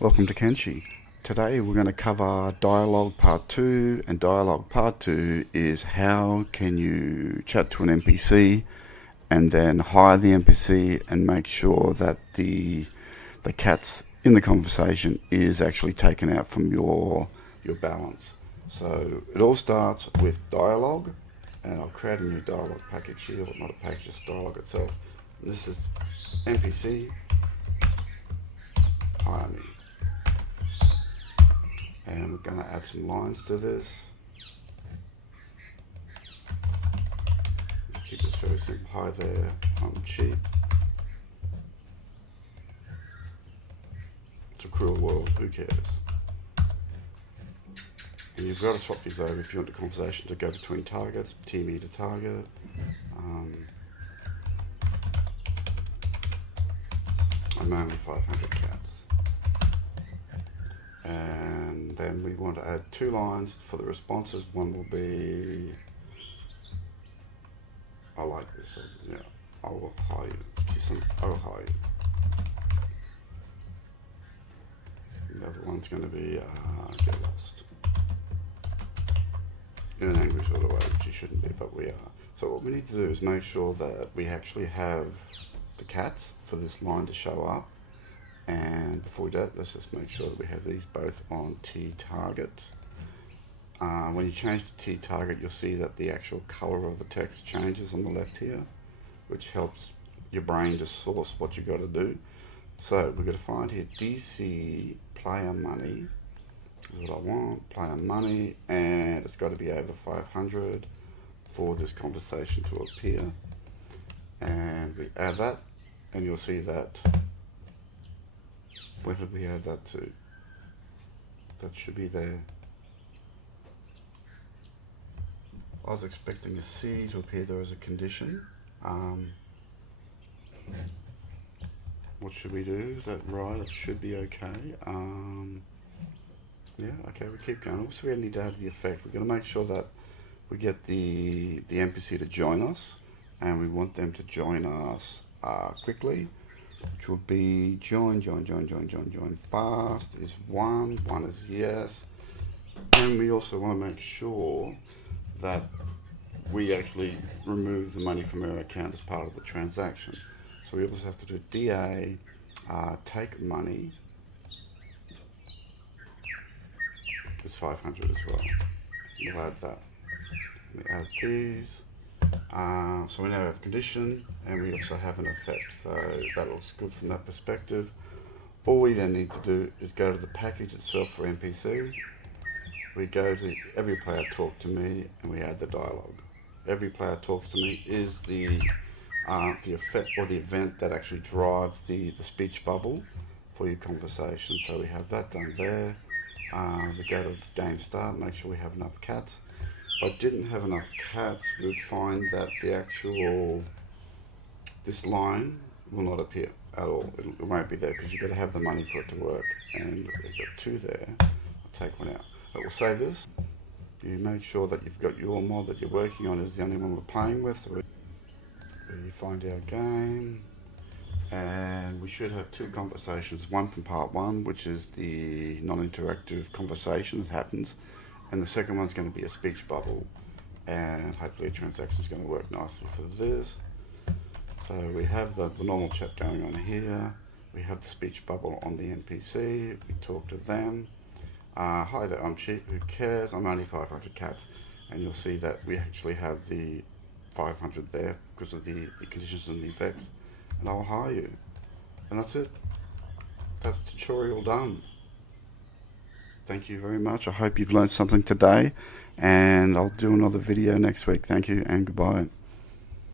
Welcome to Kenshi. Today we're going to cover Dialogue Part 2, and Dialogue Part 2 is how can you chat to an NPC and then hire the NPC and make sure that the cats in the conversation is actually taken out from your balance. So it all starts with dialogue, and I'll create a new dialogue package here, not a package, just dialogue itself. This is NPC, hire me. And we're going to add some lines to this. Keep this very simple. Hi there, I'm cheap. It's a cruel world, who cares? And you've got to swap these over if you want the conversation to go between targets, TV to target. I'm only 500 cats. And then we want to add 2 lines for the responses. One will be, I like this, yeah, I will hire you. I will hire you. The other one's going to be, get lost. In an angry sort of way, which you shouldn't be, but we are. So what we need to do is make sure that we actually have the cats for this line to show up. And before we do that, let's just make sure that we have these both on T target. When you change to T target, you'll see that the actual color of the text changes on the left here, which helps your brain to source what you've got to do. So we're going to find here DC player money is what I want, player money, and it's got to be over 500 for this conversation to appear. And we add that, and you'll see that. Where did we add that to? That should be there. I was expecting a C to appear there as a condition. What should we do? Is that right? It should be okay. Yeah, okay, we keep going. Also, we need to add the effect. We're going to make sure that we get the NPC to join us, and we want them to join us quickly. Which will be join fast is 1 is yes, and we also want to make sure that we actually remove the money from our account as part of the transaction. So we also have to do DA take money is 500 as well. We'll add that. We add these. So we now have a condition, and we also have an effect, so that looks good from that perspective. All we then need to do is go to the package itself for NPC. We go to every player talk to me, and we add the dialogue. Every player talks to me is the effect or the event that actually drives the speech bubble for your conversation. So we have that done there. We go to the game start, make sure we have enough cats. If I didn't have enough cats, we would find that this line will not appear at all. It won't be there because you've got to have the money for it to work. And we've got 2 there. I'll take 1 out. But we'll save this. You make sure that you've got your mod that you're working on is the only one we're playing with. So you find our game, and we should have 2 conversations. One from part 1, which is the non-interactive conversation that happens. And the second one's going to be a speech bubble, and hopefully a transaction is going to work nicely for this. So we have the normal chat going on here. We have the speech bubble on the NPC. We talk to them. Hi there, I'm cheap. Who cares? I'm only 500 cats. And you'll see that we actually have the 500 there because of the conditions and the effects. And I'll hire you. And that's it. That's the tutorial done. Thank you very much. I hope you've learned something today, and I'll do another video next week. Thank you and goodbye.